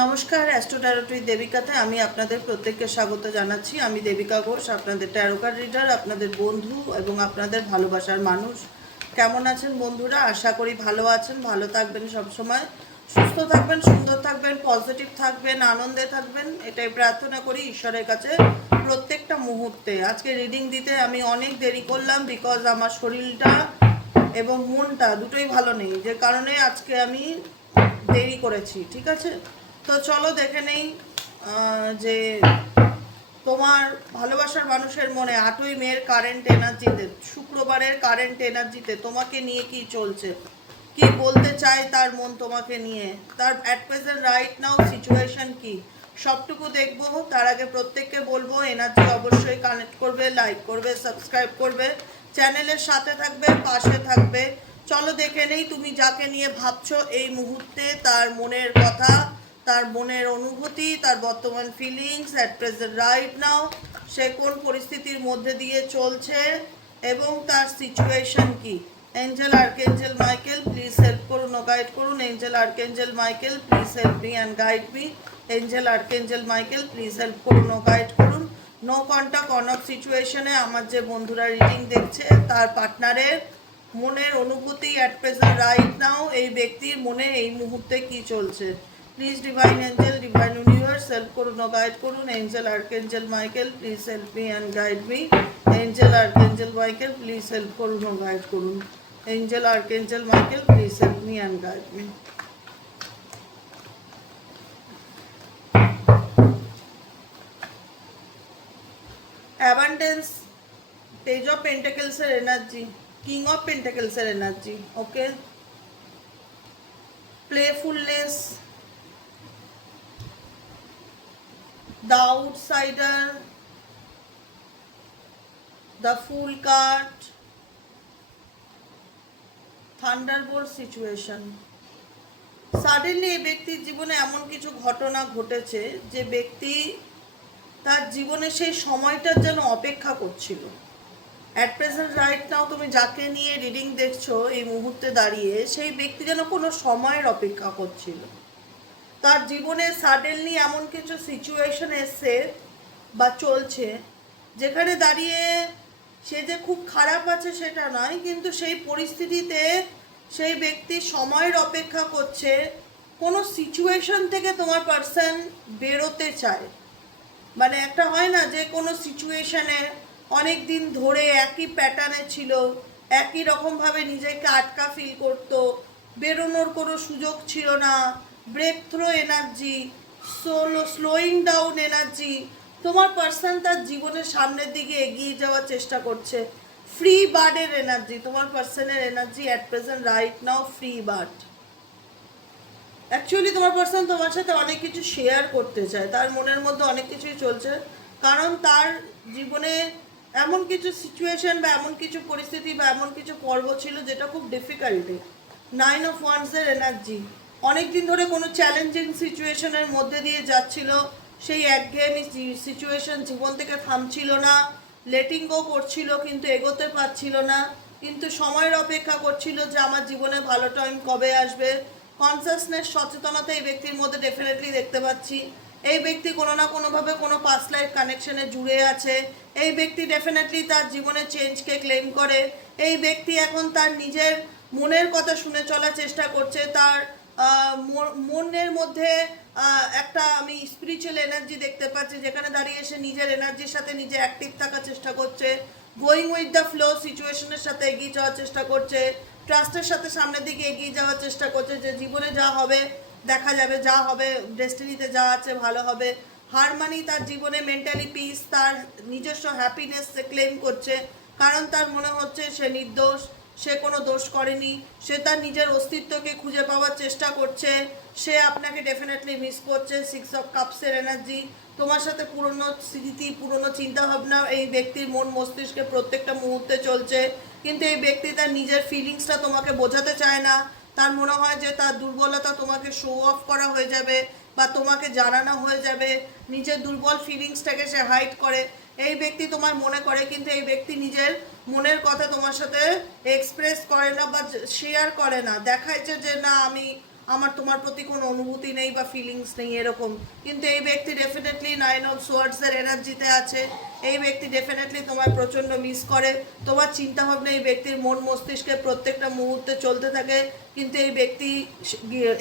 নমস্কার, অ্যাস্ট্রো ট্যারোটি দেবিকাতে আমি আপনাদের প্রত্যেককে স্বাগত জানাচ্ছি। আমি দেবিকা ঘোষ, আপনাদের ট্যারো কার্ড রিডার, আপনাদের বন্ধু এবং আপনাদের ভালোবাসার মানুষ। কেমন আছেন বন্ধুরা? আশা করি ভালো আছেন, ভালো থাকবেন, সবসময় সুস্থ থাকবেন, সুন্দর থাকবেন, পজিটিভ থাকবেন, আনন্দে থাকবেন, এটাই প্রার্থনা করি ঈশ্বরের কাছে প্রত্যেকটা মুহূর্তে। আজকে রিডিং দিতে আমি অনেক দেরি করলাম, বিকজ আমার শরীরটা এবং মনটা দুটোই ভালো নেই, যে কারণে আজকে আমি দেরি করেছি। ঠিক আছে, তো চলো দেখে নেই যে তোমার ভালোবাসার মানুষের মনে 8ই মের কারেন্ট এনার্জিতে, শুক্রবারের কারেন্ট এনার্জিতে তোমাকে নিয়ে কি চলছে, কি বলতে চায় তার মন তোমাকে নিয়ে, তার at present right now situation কি, সবটুকু দেখবো। তার আগে প্রত্যেককে বলবো এনার্জি অবশ্যই কানেক্ট করবে, লাইক করবে, সাবস্ক্রাইব করবে, চ্যানেলের সাথে থাকবে, পাশে থাকবে। চলো দেখে নেই তুমি যাকে নিয়ে ভাবছো এই মুহূর্তে, তার মনের কথা, তার মনের অনুভূতি, তার বর্তমান feelings at present right now, সে কোন পরিস্থিতির মধ্যে দিয়ে চলছে এবং তার সিচুয়েশন কি। Angel archangel Michael please help করুন ও গাইড করুন। Angel archangel Michael please help me and guide me. Angel archangel Michael please help করুন ও গাইড করুন। নো কন্টাক্ট অন অফ সিচুয়েশনে আমার যে বন্ধুরা রিডিং দেখছে তার পার্টনারের মনের অনুভূতি অ্যাট প্রেজেন্ট রাইট নাও, এই ব্যক্তির মনে এই মুহূর্তে কি চলছে। Please divine angel, divine universe help করুন ও গাইড করুন। Angel archangel Michael please help me and guide me. Angel archangel Michael please help করুন ও গাইড করুন। Angel archangel Michael please help me and guide me. Abundance, page of পেন্টাকেলসের energy, king of পেন্টাকেলসের energy, okay. Playfulness, the outsider, the fool card, thunderbolt situation. Suddenly এই ব্যক্তির জীবনে এমন কিছু ঘটনা ঘটেছে যে ব্যক্তি তার জীবনে সেই সময়টার যেন অপেক্ষা করছিল। অ্যাট প্রেজেন্ট রাইট নাও তুমি যাকে নিয়ে রিডিং দেখছো এই মুহূর্তে দাঁড়িয়ে, সেই ব্যক্তি যেন কোনো সময়ের অপেক্ষা করছিল। তার জীবনে সাডেনলি এমন কিছু সিচুয়েশন এসছে বা চলছে যেখানে দাঁড়িয়ে সে যে খুব খারাপ আছে সেটা নয়, কিন্তু সেই পরিস্থিতিতে সেই ব্যক্তি সময়ের অপেক্ষা করছে, কোনো সিচুয়েশন থেকে তোমার পার্সন বেরোতে চায়। মানে একটা হয় না যে কোনো সিচুয়েশনে অনেক দিন ধরে একই প্যাটার্নে ছিল, একই রকমভাবে নিজেকে আটকা ফিল করতো, বেরোনোর কোনো সুযোগ ছিল না, break through energy, slowing down energy. তোমার পার্সন তার জীবনের সামনের দিকে এগিয়ে যাওয়ার চেষ্টা করছে। ফ্রি বার্ডের এনার্জি, তোমার পার্সনের energy at present right now free bird. Actually তোমার পার্সন তোমার সাথে অনেক কিছু শেয়ার করতে চায়, তার মনের মধ্যে অনেক কিছুই চলছে, কারণ তার জীবনে এমন কিছু সিচুয়েশন বা এমন কিছু পরিস্থিতি বা এমন কিছু পর্ব ছিল যেটা খুব ডিফিকাল্টি। 9 অফ ওয়ান্সের এনার্জি, অনেক দিন ধরে কোনো চ্যালেঞ্জিং সিচুয়েশনের মধ্যে দিয়ে যাচ্ছিল, সেই একঘেয়েমি সিচুয়েশন জীবন থেকে থামছিল না, লেটিং গো করছিল কিন্তু এগোতে পারছিল না, কিন্তু সময়ের অপেক্ষা করছিল যে আমার জীবনে ভালো টাইম কবে আসবে। কনসাসনেস, সচেতনতা এই ব্যক্তির মধ্যে ডেফিনেটলি দেখতে পাচ্ছি। এই ব্যক্তি কোনো না কোনোভাবে কোনো পাস্ট লাইফ কানেকশনে জুড়ে আছে। এই ব্যক্তি ডেফিনেটলি তার জীবনে চেঞ্জকে ক্লেম করে। এই ব্যক্তি এখন তার নিজের মনের কথা শুনে চলার চেষ্টা করছে। তার মনের মধ্যে একটা আমি স্পিরিচুয়াল এনার্জি দেখতে পাচ্ছি, যেখানে দাঁড়িয়ে এসে নিজের এনার্জির সাথে নিজে অ্যাক্টিভ থাকার চেষ্টা করছে, গোয়িং উইথ দ্য ফ্লো সিচুয়েশনের সাথে এগিয়ে যাওয়ার চেষ্টা করছে, ট্রাস্টের সাথে সামনের দিকে এগিয়ে যাওয়ার চেষ্টা করছে, যে জীবনে যা হবে দেখা যাবে, যা হবে ডেস্টিনিতে যা আছে ভালো হবে। হারমানি, তার জীবনে মেন্টালি পিস, তার নিজস্ব হ্যাপিনেস সে ক্লেম করছে, কারণ তার মনে হচ্ছে সে নির্দোষ, সে কোনো দোষ করেনি, সে তার নিজের অস্তিত্বকে খুঁজে পাওয়ার চেষ্টা করছে। সে আপনাকে ডেফিনেটলি মিস করছে। 6 অফ কাপসের এনার্জি, তোমার সাথে পুরনো স্মৃতি, পুরনো চিন্তাভাবনা এই ব্যক্তির মন মস্তিষ্কে প্রত্যেকটা মুহূর্তে চলছে, কিন্তু এই ব্যক্তি তার নিজের ফিলিংসটা তোমাকে বোঝাতে চায় না। তার মনে হয় যে তার দুর্বলতা তোমাকে শো অফ করা হয়ে যাবে বা তোমাকে জানানো হয়ে যাবে, নিজের দুর্বল ফিলিংসটাকে সে হাইড করে। এই ব্যক্তি তোমার মনে করে, কিন্তু এই ব্যক্তি নিজের মনের কথা তোমার সাথে এক্সপ্রেস করে না বা শেয়ার করে না, দেখায় যে না আমি আমার তোমার প্রতি কোনো অনুভূতি নেই বা ফিলিংস নেই এরকম, কিন্তু এই ব্যক্তি ডেফিনেটলি 9 of Swords-এর এনার্জিতে আছে। এই ব্যক্তি ডেফিনেটলি তোমায় প্রচণ্ড মিস করে। তোমার চিন্তাভাবনা এই ব্যক্তির মন মস্তিষ্কে প্রত্যেকটা মুহূর্তে চলতে থাকে, কিন্তু এই ব্যক্তি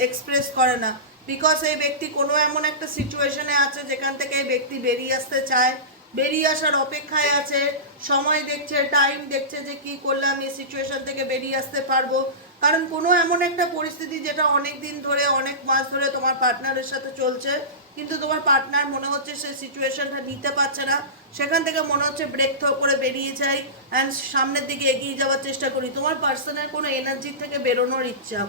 এক্সপ্রেস করে না। বিকজ এই ব্যক্তি কোনো এমন একটা সিচুয়েশনে আছে যেখান থেকে এই ব্যক্তি বেরিয়ে আসতে চায়, বেরিয়ে আসার অপেক্ষায় আছে, সময় দেখছে, টাইম দেখছে যে কি করলে আমি এই সিচুয়েশন থেকে বেরিয়ে আসতে পারবো। কারণ কোনো এমন একটা পরিস্থিতি যেটা অনেক দিন ধরে, অনেক মাস ধরে তোমার পার্টনারের সাথে চলছে, কিন্তু তোমার পার্টনার মনে হচ্ছে সে সিচুয়েশনটা নিতে পারছে না, সেখান থেকে মনে হচ্ছে ব্রেক থ্রো করে বেরিয়ে যাই অ্যান্ড সামনের দিকে এগিয়ে যাওয়ার চেষ্টা করি। তোমার পার্সনের কোনো এনার্জি থেকে বেরোনোর ইচ্ছা,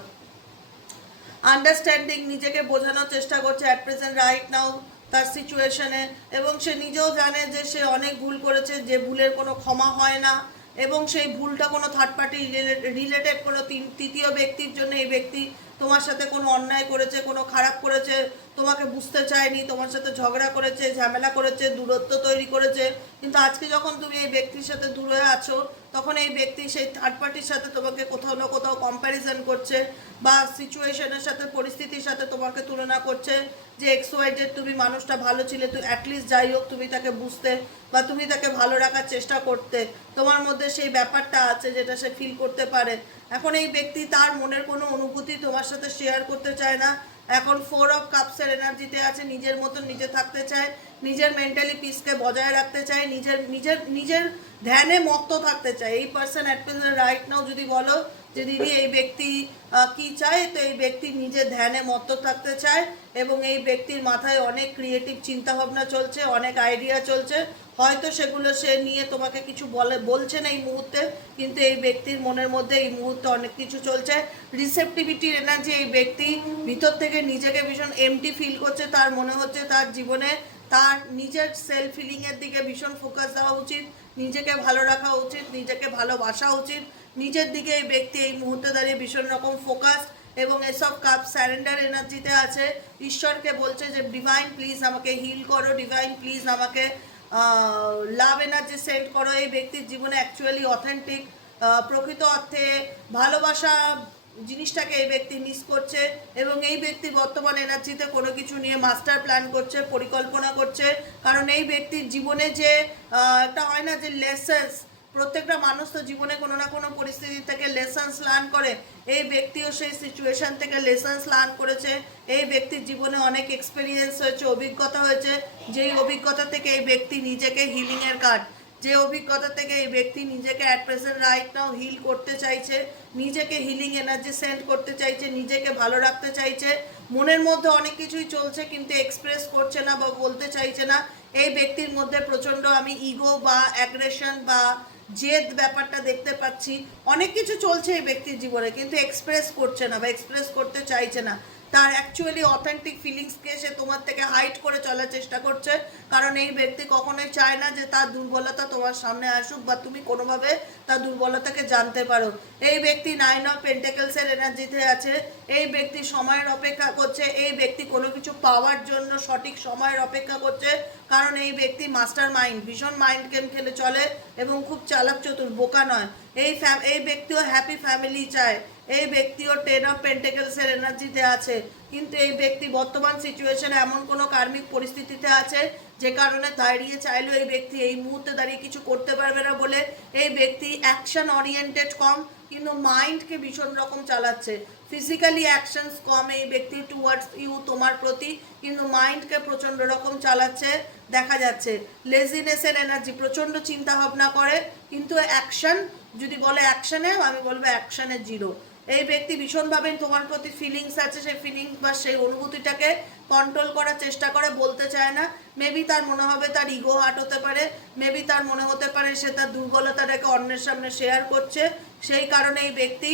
আন্ডারস্ট্যান্ডিং, নিজেকে বোঝানোর চেষ্টা করছে অ্যাট প্রেজেন্ট রাইট নাও তার সিচুয়েশনে, এবং সে নিজেও জানে যে সে অনেক ভুল করেছে, যে ভুলের কোনো ক্ষমা হয় না, এবং সেই ভুলটা কোনো থার্ড পার্টি রিলেটেড কোনো তৃতীয় ব্যক্তির জন্য এই ব্যক্তি তোমার সাথে কোনো অন্যায় করেছে, কোনো খারাপ করেছে, তোমাকে বুঝতে চায়নি, তোমার সাথে ঝগড়া করেছে, ঝামেলা করেছে, দূরত্ব তৈরি করেছে। কিন্তু আজকে যখন তুমি এই ব্যক্তির সাথে দূরে আছো, তখন এই ব্যক্তি সেই থার্ড পার্টির সাথে তোমাকে কোথাও না কোথাও কম্প্যারিজন করছে, বা সিচুয়েশনের সাথে, পরিস্থিতির সাথে তোমাকে তুলনা করছে যে XYZ তুমি মানুষটা ভালো ছিলে, তুই অ্যাটলিস্ট যাই হোক তুমি তাকে বুঝতে বা তুমি তাকে ভালো রাখার চেষ্টা করতে, তোমার মধ্যে সেই ব্যাপারটা আছে যেটা সে ফিল করতে পারে। এখন এই ব্যক্তি তার মনের কোনো অনুভূতি তোমার সাথে শেয়ার করতে চায় না। এখন 4 of Cups-এর এনার্জিতে আছে, নিজের মতন নিজে থাকতে চায়, নিজের মেন্টালি পিসকে বজায় রাখতে চায়, নিজের নিজের নিজের ধ্যানে মত্ত থাকতে চায়। এই পার্সন অ্যাট প্রেজেন্ট রাইট নাও যদি বলো যে দিদি এই ব্যক্তি কি চায়, তো এই ব্যক্তি নিজের ধ্যানে মত্ত থাকতে চায়, এবং এই ব্যক্তির মাথায় অনেক ক্রিয়েটিভ চিন্তাভাবনা চলছে, অনেক আইডিয়া চলছে। হয়তো সেগুলো সে নিয়ে তোমাকে কিছু বলছে না এই মুহূর্তে, কিন্তু এই ব্যক্তির মনের মধ্যে এই মুহূর্তে অনেক কিছু চলছে। রিসেপটিভিটির এনার্জি, এই ব্যক্তি ভিতর থেকে নিজেকে ভীষণ এমটি ফিল করছে, তার মনে হচ্ছে তার জীবনে তার নিজের সেলফ ফিলিংয়ের দিকে ভীষণ ফোকাস দেওয়া উচিত, নিজেকে ভালো রাখা উচিত, নিজেকে ভালোবাসা উচিত। নিজের দিকে এই ব্যক্তি এই মুহূর্তে দাঁড়িয়ে ভীষণ রকম ফোকাস, এবং এসব কাপ স্যারেন্ডার এনার্জিতে আছে। ঈশ্বরকে বলছে যে ডিভাইন প্লিজ আমাকে হিল করো, ডিভাইন প্লিজ আমাকে লাভ এনার্জি সেন্ড করো। এই ব্যক্তির জীবনে অ্যাকচুয়ালি অথেন্টিক, প্রকৃত অর্থে ভালোবাসা জিনিসটাকে এই ব্যক্তি মিস করছে, এবং এই ব্যক্তি বর্তমান এনার্জিতে কোনো কিছু নিয়ে মাস্টার প্ল্যান করছে, পরিকল্পনা করছে। কারণ এই ব্যক্তির জীবনে যে একটা হয় না যে লেসেন্স, প্রত্যেকটা মানুষ তো জীবনে কোনো না কোনো পরিস্থিতি থেকে লেসেন্স লার্ন করে, এই ব্যক্তিও সেই সিচুয়েশন থেকে লেসেন্স লার্ন করেছে। এই ব্যক্তির জীবনে অনেক এক্সপিরিয়েন্স হয়েছে, অভিজ্ঞতা হয়েছে, যেই অভিজ্ঞতা থেকে এই ব্যক্তি নিজেকে হিলিংয়ের কার্ড, যে অভিজ্ঞতা থেকে এই ব্যক্তি নিজেকে at present right now heal করতে চাইছে, নিজেকে হিলিং এনার্জি সেন্ড করতে চাইছে, নিজেকে ভালো রাখতে চাইছে। মনের মধ্যে অনেক কিছুই চলছে কিন্তু এক্সপ্রেস করছে না বা বলতে চাইছে না। এই ব্যক্তির মধ্যে প্রচণ্ড আমি ইগো বা অ্যাগ্রেশন বা জেদ ব্যাপারটা দেখতে পাচ্ছি। অনেক কিছু চলছে এই ব্যক্তির জীবনে, কিন্তু এক্সপ্রেস করছে না বা এক্সপ্রেস করতে চাইছে না। তার অ্যাকচুয়ালি অথেন্টিক ফিলিংসকে সে তোমার থেকে হাইড করে চলার চেষ্টা করছে, কারণ এই ব্যক্তি কখনোই চায় না যে তার দুর্বলতা তোমার সামনে আসুক বা তুমি কোনোভাবে তার দুর্বলতাকে জানতে পারো। এই ব্যক্তি 9 of Pentacles-এর এনার্জিতে আছে। এই ব্যক্তি সময়ের অপেক্ষা করছে, এই ব্যক্তি কোনো কিছু পাওয়ার জন্য সঠিক সময়ের অপেক্ষা করছে, কারণ এই ব্যক্তি মাস্টার মাইন্ড, ভীষণ মাইন্ড গেম খেলে চলে এবং খুব চালাক চতুর, বোকা নয়। এই ব্যক্তিও হ্যাপি ফ্যামিলি চায়। এই ব্যক্তিও 10 of Pentacles-এর এনার্জিতে আছে, কিন্তু এই ব্যক্তি বর্তমান সিচুয়েশনে এমন কোনো কার্মিক পরিস্থিতিতে আছে যে কারণে দাঁড়িয়ে চাইলেও এই ব্যক্তি এই মুহূর্তে দাঁড়িয়ে কিছু করতে পারবে না বলে এই ব্যক্তি অ্যাকশন ওরিয়েন্টেড কম, কিন্তু মাইন্ডকে ভীষণ রকম চালাচ্ছে। ফিজিক্যালি অ্যাকশনস কম এই ব্যক্তি টুয়ার্ডস ইউ, তোমার প্রতি, কিন্তু মাইন্ডকে প্রচণ্ড রকম চালাচ্ছে দেখা যাচ্ছে। লেজিনেসের এনার্জি, প্রচণ্ড চিন্তা ভাবনা করে, কিন্তু অ্যাকশন যদি বলে অ্যাকশনে, আমি বলবো অ্যাকশনে জিরো। এই ব্যক্তি ভীষণভাবে তোমার প্রতি ফিলিংস আছে, সেই ফিলিংস বা সেই অনুভূতিটাকে কন্ট্রোল করার চেষ্টা করে, বলতে চায় না। মেবি তার মনে হবে তার ইগো হার্ট হতে পারে, মেবি তার মনে হতে পারে সে তার দুর্বলতাটাকে অন্যের সামনে শেয়ার করছে। সেই কারণে এই ব্যক্তি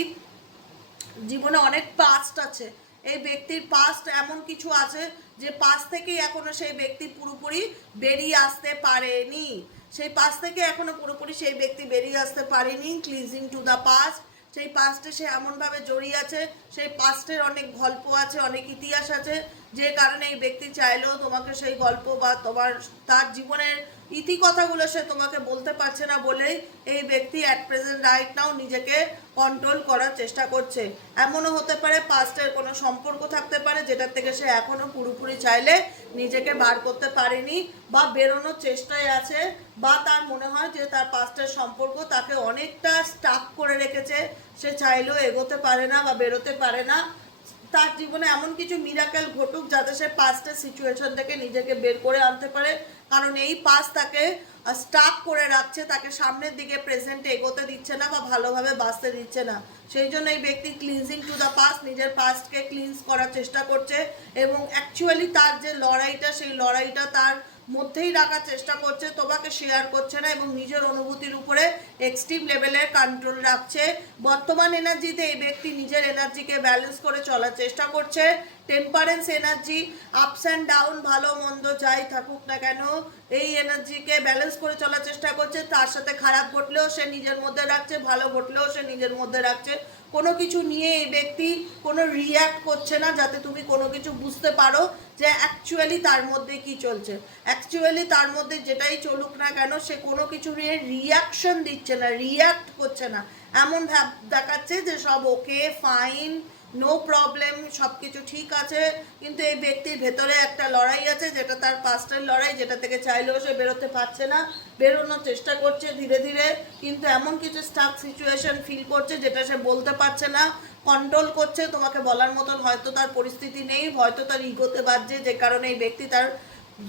জীবনে অনেক পাস্ট আছে। এই ব্যক্তির পাস্ট এমন কিছু আছে যে পাস্ট থেকেই এখনো সেই ব্যক্তি পুরোপুরি বেরিয়ে আসতে পারেনি, সেই পাস্ট থেকে এখনো পুরোপুরি সেই ব্যক্তি বেরিয়ে আসতে পারেনি। ক্লিনজিং টু দ্য পাস্ট, সেই পাস্টে সে এমনভাবে জড়িয়ে আছে, সেই পাস্টের অনেক গল্প আছে, অনেক ইতিহাস আছে, যে কারণে এই ব্যক্তি চাইলেও তোমাকে সেই গল্প বা তোমার তার জীবনের ইতিকথাগুলো সে তোমাকে বলতে পারছে না বলেই এই ব্যক্তি অ্যাট প্রেজেন্ট রাইট নাও নিজেকে কন্ট্রোল করার চেষ্টা করছে। এমনও হতে পারে পাস্টের কোনো সম্পর্ক থাকতে পারে যেটার থেকে সে এখনো পুরোপুরি চাইলে নিজেকে বার করতে পারেনি বা বেরোনোর চেষ্টায় আছে, বা তার মনে হয় যে তার পাস্টের সম্পর্ক তাকে অনেকটা স্টাক করে রেখেছে, সে চাইলেও এগোতে পারে না বা বেরোতে পারে না। তার জীবনে এমন কিছু মিরাকেল ঘটুক যাতে সে পাস্টের সিচুয়েশন থেকে নিজেকে বের করে আনতে পারে, কারণ এই পাস্ট তাকে স্টাক করে রাখছে, তাকে সামনের দিকে প্রেজেন্টে এগোতে দিচ্ছে না বা ভালোভাবে বাঁচতে দিচ্ছে না। সেই জন্য এই ব্যক্তি ক্লিনজিং টু দ্য পাস্ট, নিজের পাস্টকে ক্লিনজ করার চেষ্টা করছে এবং অ্যাকচুয়ালি তার যে লড়াইটা সেই লড়াইটা তার মধ্যেই রাখার চেষ্টা করছে, তোমাকে শেয়ার করছে না এবং নিজের অনুভূতির উপরে এক্সট্রিম লেভেলের কন্ট্রোল রাখছে। বর্তমান এনার্জিতে এই ব্যক্তি নিজের এনার্জিকে ব্যালেন্স করে চলার চেষ্টা করছে। Temperance energy, ups and down, ভালো মন্দ যাই থাকুক না কেন এই এনার্জিকে ব্যালেন্স করে চলার চেষ্টা করছে। তার সাথে খারাপ ঘটলেও সে নিজের মধ্যে রাখছে, ভালো ঘটলেও সে নিজের মধ্যে রাখছে। কোনো কিছু নিয়ে এই ব্যক্তি কোনো রিয়্যাক্ট করছে না যাতে তুমি কোনো কিছু বুঝতে পারো যে অ্যাকচুয়ালি তার মধ্যে কি চলছে। অ্যাকচুয়ালি তার মধ্যে যেটাই চলুক না কেন সে কোনো কিছু নিয়ে রিয়াকশন দিচ্ছে না, রিয়্যাক্ট করছে না। এমন ভাব দেখাচ্ছে যে সব ওকে, ফাইন, নো প্রবলেম, সব কিছু ঠিক আছে, কিন্তু এই ব্যক্তির ভেতরে একটা লড়াই আছে যেটা তার পাস্টের লড়াই, যেটা থেকে চাইলেও সে বেরোতে পারছে না, বেরোনোর চেষ্টা করছে ধীরে ধীরে, কিন্তু এমন কিছু স্টাক সিচুয়েশন ফিল করছে যেটা সে বলতে পারছে না, কন্ট্রোল করছে। তোমাকে বলার মতন হয়তো তার পরিস্থিতি নেই, হয়তো তার ইগোতে বাজছে, যে কারণে এই ব্যক্তি তার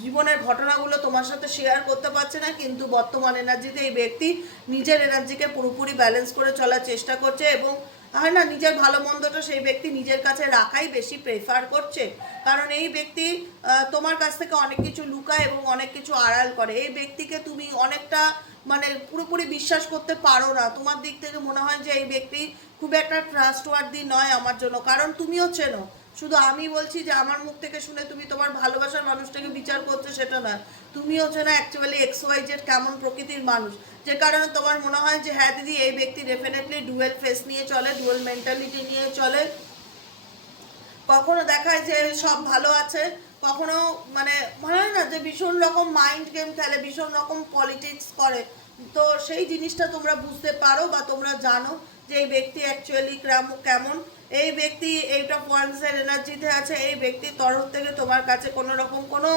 জীবনের ঘটনাগুলো তোমার সাথে শেয়ার করতে পারছে না। কিন্তু বর্তমান এনার্জিতে এই ব্যক্তি নিজের এনার্জিকে পুরোপুরি ব্যালেন্স করে চলার চেষ্টা করছে এবং হয় না নিজের ভালো মন্দটা সেই ব্যক্তি নিজের কাছে রাখাই বেশি প্রেফার করছে, কারণ এই ব্যক্তি তোমার কাছ থেকে অনেক কিছু লুকায় এবং অনেক কিছু আড়াল করে। এই ব্যক্তিকে তুমি অনেকটা মানে পুরোপুরি বিশ্বাস করতে পারো না, তোমার দিক থেকে মনে হয় যে এই ব্যক্তি খুব একটা ট্রাস্টওয়ার্দি নয় আমার জন্য, কারণ তুমিও চেনো। শুধু আমি বলছি যে আমার মুখ থেকে শুনে তুমি তোমার ভালোবাসার মানুষটাকে বিচার করছো সেটা না, তুমিও চেনো অ্যাকচুয়ালি XYZ কেমন প্রকৃতির মানুষ, যে কারণে তোমার মনে হয় যে হ্যাঁ দিদি এই ব্যক্তি ডেফিনেটলি ডুয়েল ফেস নিয়ে চলে, ডুয়েল মেন্টালিটি নিয়ে চলে। কখনো দেখায় যে সব ভালো আছে, কখনো মানে মনে হয় না যে ভীষণ রকম মাইন্ড গেম খেলে, ভীষণ রকম পলিটিক্স করে। তো সেই জিনিসটা তোমরা বুঝতে পারো বা তোমরা জানো যে এই ব্যক্তি অ্যাকচুয়ালি কেমন। এই ব্যক্তি এইট অফ ওয়ান্সের এনার্জিতে আছে, এই ব্যক্তির তরফ থেকে তোমার কাছে কোনো রকম কোনো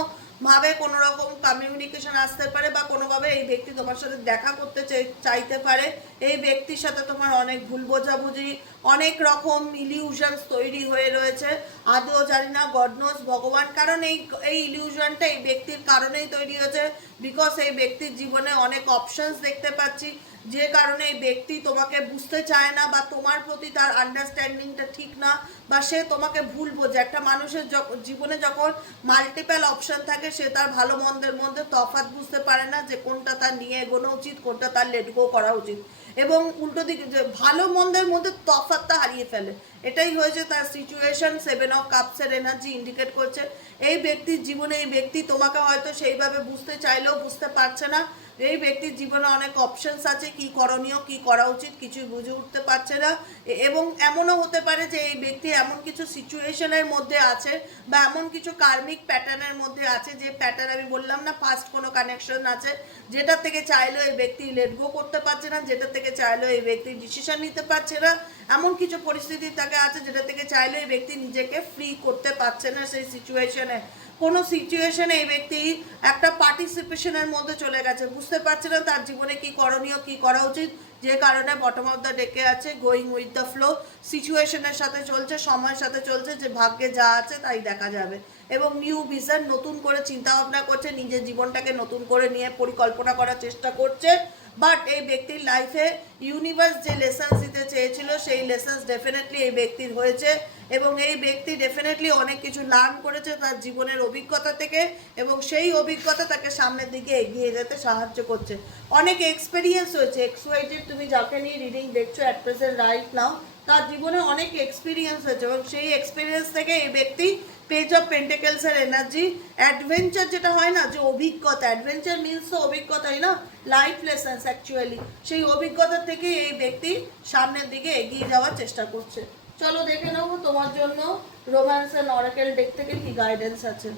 ভাবে কোনো রকম কমিউনিকেশন আসতে পারে বা কোনোভাবে এই ব্যক্তি তোমার সাথে দেখা করতে চাইতে পারে। এই ব্যক্তির সাথে তোমার অনেক ভুল বোঝাবুঝি, অনেক রকম ইলিউশনস তৈরি হয়ে রয়েছে, আদৌ জানি না গড নোজ ভগবান, কারণ এই ইলিউশনটা এই ব্যক্তির কারণেই তৈরি হয়েছে, বিকজ এই ব্যক্তির জীবনে অনেক অপশনস দেখতে পাচ্ছি, যে কারণে এই ব্যক্তি তোমাকে বুঝতে চায় না বা তোমার প্রতি তার আন্ডারস্ট্যান্ডিংটা ঠিক না, বা সে তোমাকে ভুল বোঝে। একটা মানুষের জীবনে যখন মাল্টিপল অপশন থাকে সে তার ভালো মন্দের মধ্যে তফাৎ বুঝতে পারে না, যে কোনটা তার নিয়ে এগোনো উচিত, কোনটা তার লেট গো করা উচিত, এবং উল্টো দিকে যে ভালো মন্দের মধ্যে তফাৎটা হারিয়ে ফেলে। এটাই হয়েছে তার সিচুয়েশন। 7 অফ কাপসের এনার্জি ইন্ডিকেট করছে এই ব্যক্তির জীবনে এই ব্যক্তি তোমাকে হয়তো সেইভাবে বুঝতে চাইলেও বুঝতে পারছে না। এই ব্যক্তির জীবনে অনেক অপশনস আছে, কি করণীয়, কি করা উচিত কিছুই বুঝে উঠতে পারছে না। এবং এমনও হতে পারে যে এই ব্যক্তি এমন কিছু সিচুয়েশনের মধ্যে আছে বা এমন কিছু কার্মিক প্যাটার্নের মধ্যে আছে, যে প্যাটার্ন আমি বললাম না পাস্ট কোনো কানেকশন আছে, যেটা থেকে চাইলেও এই ব্যক্তি লেট গো করতে পারছে না, যেটা থেকে চাইলেও এই ব্যক্তি ডিসিশন নিতে পারছে না। এমন কিছু পরিস্থিতি তাকে আছে যেটা থেকে চাইলেও এই ব্যক্তি নিজেকে ফ্রি করতে পারছে না সেই সিচুয়েশনে। কোনো সিচুয়েশনে এই ব্যক্তি একটা পার্টিসিপেশনের মধ্যে চলে গেছে, বুঝতে পারছে না তার জীবনে কি করণীয়, কি করা উচিত, যে কারণে বটম অফ দ্য ডেকে আছে গোয়িং উইথ দ্য ফ্লো, সিচুয়েশনের সাথে চলছে, সময়ের সাথে চলছে, যে ভাগ্যে যা আছে তাই দেখা যাবে। এবং নিউ ভিশন, নতুন করে চিন্তা ভাবনা করছে, নিজের জীবনটাকে নতুন করে নিয়ে পরিকল্পনা করার চেষ্টা করছে। বাট এই ব্যক্তির লাইফে ইউনিভার্স যে লেসন্স দিতে চেয়েছিল সেই লেসন্স ডেফিনেটলি এই ব্যক্তির হয়েছে, এবং এই ব্যক্তি ডেফিনেটলি অনেক কিছু লার্ন করেছে তার জীবনের অভিজ্ঞতা থেকে, এবং সেই অভিজ্ঞতা তাকে সামনের দিকে এগিয়ে যেতে সাহায্য করছে। অনেক এক্সপিরিয়েন্স হয়েছে XYZ, তুমি যাকে নিয়ে রিডিং দেখছো অ্যাট প্রেজেন্ট রাইট নাও, তার জীবনে অনেক এক্সপিরিয়েন্স হয়েছে, এবং সেই এক্সপিরিয়েন্স থেকে এই ব্যক্তি পেজ অফ পেন্টেকেলসের এনার্জি, অ্যাডভেঞ্চার যেটা হয় না, যে অভিজ্ঞতা, অ্যাডভেঞ্চার মিনস তো অভিজ্ঞতাই না, লাইফ লেসন্স অ্যাকচুয়ালি, সেই অভিজ্ঞতা থেকে এই ব্যক্তি সামনের দিকে এগিয়ে যাওয়ার চেষ্টা করছে। চলো দেখে নেবো তোমার জন্য রোম্যান্স এন্ড অরাকেল ডেক থেকে কি গাইডেন্স আছে।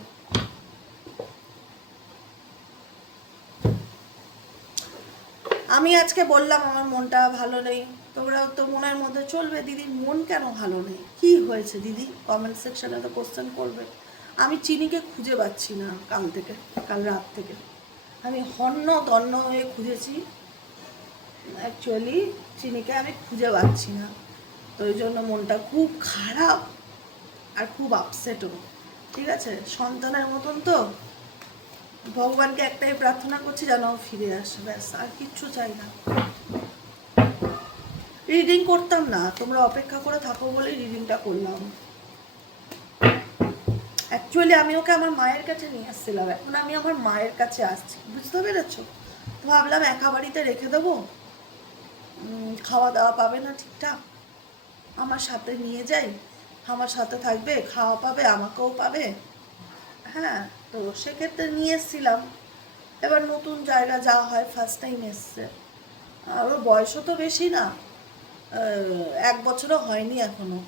আমি আজকে বললাম আমার মনটা ভালো নেই, তোমরাও তো মনের মধ্যে চলবে দিদির মন কেন ভালো নেই, কি হয়েছে দিদি, কমেন্ট সেকশনে তো কোশ্চেন করবে। আমি চিনিকে খুঁজে পাচ্ছি না কাল রাত থেকে আমি হন্য দন্য হয়ে খুঁজেছি, অ্যাকচুয়ালি চিনিকে আমি খুঁজে পাচ্ছি না, তো ওই জন্য মনটা খুব খারাপ আর খুব আপসেটও। ঠিক আছে, সন্তানের মতন তো ভগবানকে একটাই প্রার্থনা করছি যেন ফিরে আসে, ব্যাস, আর কিচ্ছু চাই না। রিডিং করতাম না, তোমরা অপেক্ষা করে থাকো বলেই রিডিংটা করলাম। অ্যাকচুয়ালি আমি ওকে আমার মায়ের কাছে নিয়ে আসছিলাম, এখন আমি আমার মায়ের কাছে আসছি, বুঝতে পেরেছো? তো ভাবলাম একা বাড়িতে রেখে দেবো, খাওয়া দাওয়া পাবে না ঠিকঠাক, আমার সাথে নিয়ে যাই, আমার সাথে থাকবে, খাওয়া পাবে, আমাকেও পাবে। হ্যাঁ, তো সেক্ষেত্রে নিয়ে এসেছিলাম। এবার নতুন জায়গা যাওয়া হয়, ফার্স্ট টাইম এসছে, আর ওর বয়সও তো বেশি না, 1 বছরও হয়নি এখনো,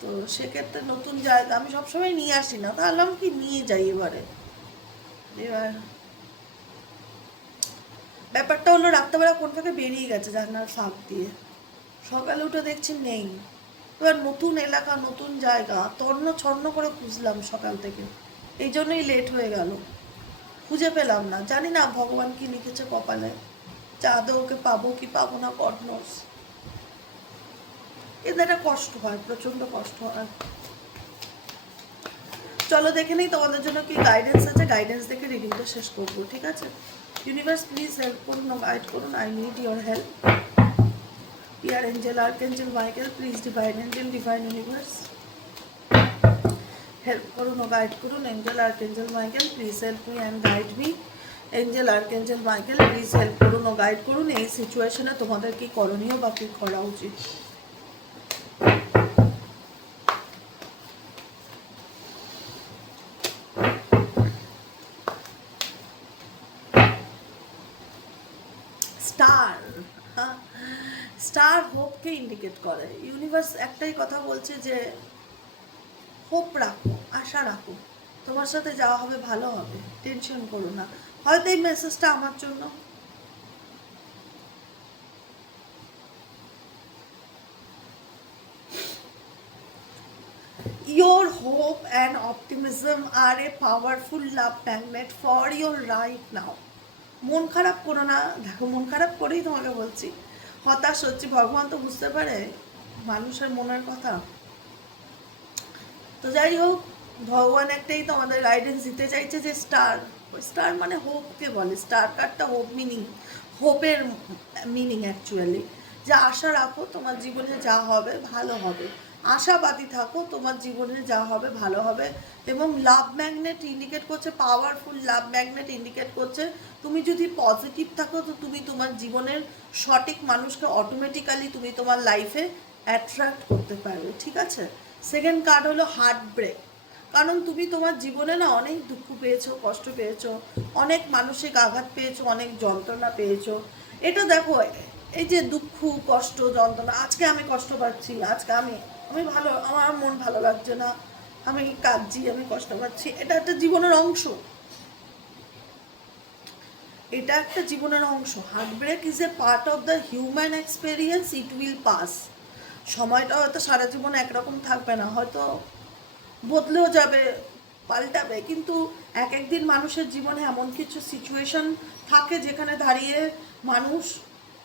তো সেক্ষেত্রে নতুন জায়গা আমি সবসময় নিয়ে আসি না, তাহলে কি নিয়ে যাই এবার ব্যাপারটা হলো রাত্রেবেলা কোন ফাঁকে বেরিয়ে গেছে জানলার ফাঁক দিয়ে, সকালে উঠে দেখছি নেই। এবার নতুন এলাকা, নতুন জায়গা, তন্ন ছন্ন করে খুঁজলাম সকাল থেকে, এই জন্যই লেট হয়ে গেল, খুঁজে পেলাম না। জানি না ভগবান কি লিখেছে কপালে, চাঁদে ওকে পাবো কি পাবো না, গড নোস। এদের একটা কষ্ট হয়, প্রচন্ড কষ্ট হয়। চলো দেখে নেই তোমাদের জন্য কি গাইডেন্স আছে, গাইডেন্স দেখে রিডিংটা শেষ করবো, ঠিক আছে? ইউনিভার্স প্লিজ হেল্প করুন, গাইড করুন, I need your help. Dear angel, archangel Michael, please divine angel, divine universe help করুন ও গাইড করুন। Angel, archangel Michael, please help me and guide me. Angel, archangel Michael, please help করুন ও guide করুন। এই সিচুয়েশনে তোমাদের কি করণীয় বা কি করা উচিত। স্টার, স্টার হোপকে ইন্ডিকেট করে। ইউনিভার্স একটাই কথা বলছে যে হোপ রাখো, আশা রাখো, তোমার সাথে যাওয়া হবে, ভালো হবে, টেনশন করো না। হয়তো এই মেসেজটা আমার জন্য। Your hope and optimism are a powerful love magnet for your right now. মন খারাপ করো না, দেখো মন খারাপ করেই তোমাকে বলছি, হতাশ হচ্ছে, ভগবান তো বুঝতে পারে মানুষের মনের কথা। তো যাই হোক, ভগবান একটাই তোমাদের গাইডেন্স দিতে চাইছে যে স্টার, স্টার মানে হোপকে বলে, স্টার কার্ডটা হোপ মিনিং, হোপের মিনিং অ্যাকচুয়ালি, যে আশা রাখো তোমার জীবনে যা হবে ভালো হবে, আশাবাদী থাকো, তোমার জীবনে যা হবে ভালো হবে। এবং লাভ ম্যাগনেট ইন্ডিকেট করছে, পাওয়ারফুল লাভ ম্যাগনেট ইন্ডিকেট করছে তুমি যদি পজিটিভ থাকো তো তুমি তোমার জীবনের সঠিক মানুষকে অটোমেটিক্যালি তুমি তোমার লাইফে অ্যাট্রাক্ট করতে পারবে, ঠিক আছে? সেকেন্ড কার্ড হলো হার্ট ব্রেক, কারণ তুমি তোমার জীবনে না অনেক দুঃখ পেয়েছো, কষ্ট পেয়েছো, অনেক মানসিক আঘাত পেয়েছো, অনেক যন্ত্রণা পেয়েছো। এটা দেখো, এই যে দুঃখ, কষ্ট, যন্ত্রণা, আজকে আমি কষ্ট পাচ্ছি, আজকে আমি ভালো, আমার মন ভালো লাগছে না, আমি কাঁদছি, আমি কষ্ট পাচ্ছি, এটা একটা জীবনের অংশ, এটা একটা জীবনের অংশ। Heartbreak is a part of the human experience, it will pass. সময়টা হয়তো সারা জীবন একরকম থাকবে না, হয়তো বদলেও যাবে, পাল্টাবে, কিন্তু একদিন মানুষের জীবনে এমন কিছু সিচুয়েশন থাকে যেখানে দাঁড়িয়ে মানুষ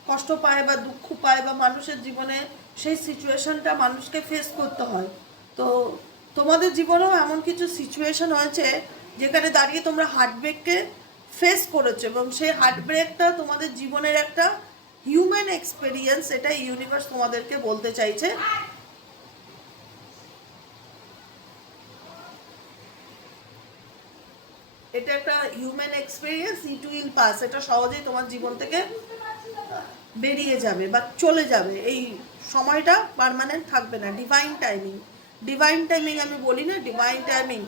কষ্ট পায় বা দুঃখ পায়, বা মানুষের জীবনে সেই সিচুয়েশনটা মানুষকে ফেস করতে হয়। তো তোমাদের জীবনেও এমন কিছু সিচুয়েশন হয়েছে যেখানে দাঁড়িয়ে তোমরা হার্টব্রেককে ফেস করেছো, এবং সেই হার্টব্রেকটা তোমাদের জীবনের একটা হিউম্যান এক্সপেরিয়েন্স, এটা ইউনিভার্স তোমাদেরকে বলতে চাইছে। এটা একটা human experience, it will pass, এটা সহজেই তোমার জীবন থেকে বেরিয়ে যাবে বা চলে যাবে, এই সময়টা পার্মানেন্ট থাকবে না। ডিভাইন টাইমিং, ডিভাইন টাইমিং আমি বলি না, divine timing,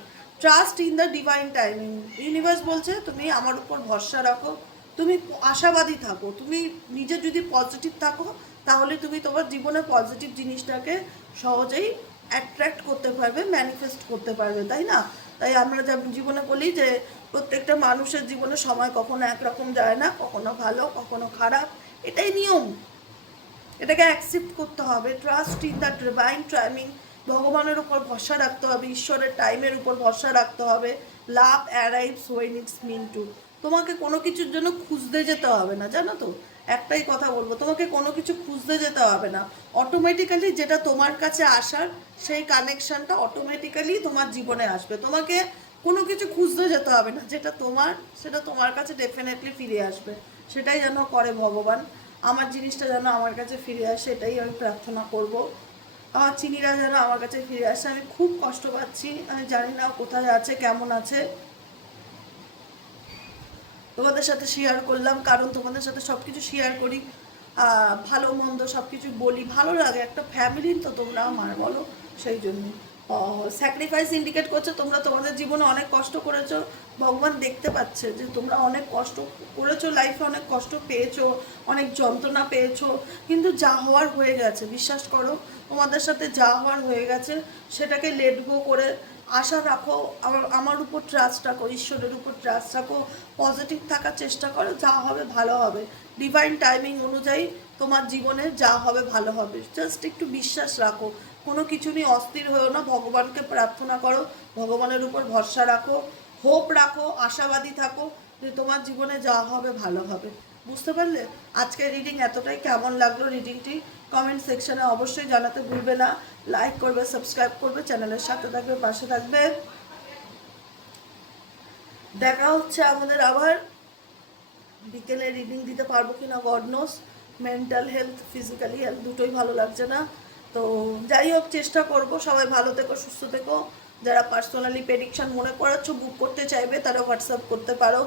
trust in the divine timing. Universe বলছে তুমি আমার উপর ভরসা রাখো, তুমি আশাবাদী থাকো, তুমি নিজে যদি পজিটিভ থাকো তাহলে তুমি তোমার জীবনে পজিটিভ জিনিসটাকে সহজেই অ্যাট্রাক্ট করতে পারবে, ম্যানিফেস্ট করতে পারবে, তাই না? তাই আমরা জীবনে বলি যে প্রত্যেকটা মানুষের জীবনে সময় কখনো একরকম যায় না, কখনো ভালো কখনো খারাপ, এটাই নিয়ম। এটাকে অ্যাকসেপ্ট করতে হবে। Trust in the divine timing, ভগবানের উপর ভরসা রাখতে হবে, ঈশ্বরের টাইমের উপর ভরসা রাখতে হবে। Love arrives when it's meant to. তোমাকে কোনো কিছুর জন্য খুঁজতে যেতে হবে না, জানো তো? একটাই কথা বলবো, তোমাকে কোনো কিছু খুঁজতে যেতে হবে না। অটোমেটিক্যালি যেটা তোমার কাছে আসার, সেই কানেকশানটা অটোমেটিক্যালি তোমার জীবনে আসবে। তোমাকে কোনো কিছু খুঁজতে যেতে হবে না, যেটা তোমার সেটা তোমার কাছে ডেফিনেটলি ফিরে আসবে। সেটাই যেন করে ভগবান, আমার জিনিসটা যেন আমার কাছে ফিরে আসে, এটাই আমি প্রার্থনা করব। আমার চিনিরা যেন আমার কাছে ফিরে আসে। আমি খুব কষ্ট পাচ্ছি, আমি জানি না কোথায় আছে, কেমন আছে। তোমাদের সাথে শেয়ার করলাম, কারণ তোমাদের সাথে সব কিছু শেয়ার করি, ভালো মন্দ সব কিছু বলি, ভালো লাগে। একটা ফ্যামিলির তো তোমরা আমার, বলো, সেই জন্য স্যাক্রিফাইস ইন্ডিকেট করছে। তোমরা তোমাদের জীবনে অনেক কষ্ট করেছো, ভগবান দেখতে পাচ্ছে যে তোমরা অনেক কষ্ট করেছো, লাইফে অনেক কষ্ট পেয়েছো, অনেক যন্ত্রণা পেয়েছো, কিন্তু যা হওয়ার হয়ে গেছে। বিশ্বাস করো, তোমাদের সাথে যা হওয়ার হয়ে গেছে সেটাকে লেট গো করে আশা রাখো, আমার উপর ট্রাস্ট রাখো, ঈশ্বরের উপর ট্রাস্ট রাখো, পজিটিভ থাকার চেষ্টা করো, যা হবে ভালো হবে। ডিভাইন টাইমিং অনুযায়ী তোমার জীবনে যা হবে ভালো হবে। জাস্ট একটু বিশ্বাস রাখো, কোনো কিছু নিয়ে অস্থির হয়েও না, ভগবানকে প্রার্থনা করো, ভগবানের উপর ভরসা রাখো, হোপ রাখো, আশাবাদী থাকো যে তোমার জীবনে যা হবে ভালো হবে। বুঝতে পারলে? আজকের রিডিং এতটাই। কেমন লাগলো রিডিংটি কমেন্ট সেকশনে অবশ্যই জানাতে ভুলবে না। লাইক করবে, সাবস্ক্রাইব করবে, চ্যানেলের সাথে থাকবে, পাশে থাকবে। দেখা হচ্ছে আমাদের আবার বিকেলে। রিডিং দিতে পারবো কিনা god knows. Mental health, physically health দুটোই ভালো লাগছে না। তো যাই হোক, চেষ্টা করব। সবাই ভালো থেকো, সুস্থ থেকো। যারা পার্সোনালি প্রেডিকশন মনে করাচ্ছ, বুক করতে চাইবে, তারা হোয়াটসঅ্যাপ করতে পারো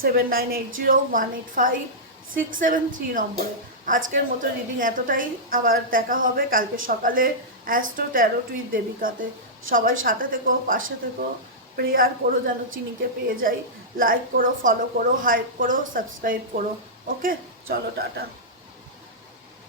7980185673 নম্বরে। আজকের মতো রিডিং এতটাই। আবার দেখা হবে কালকে সকালে অ্যাস্ট্রো ট্যারো উইথ দেবিকাতে। সবাই সাথে থেকো, পাশে থেকো, প্রেয়ার করো যেন চিনিকে পেয়ে যাই। লাইক করো, ফলো করো, হাইপ করো, সাবস্ক্রাইব করো। ওকে, চলো, টাটা।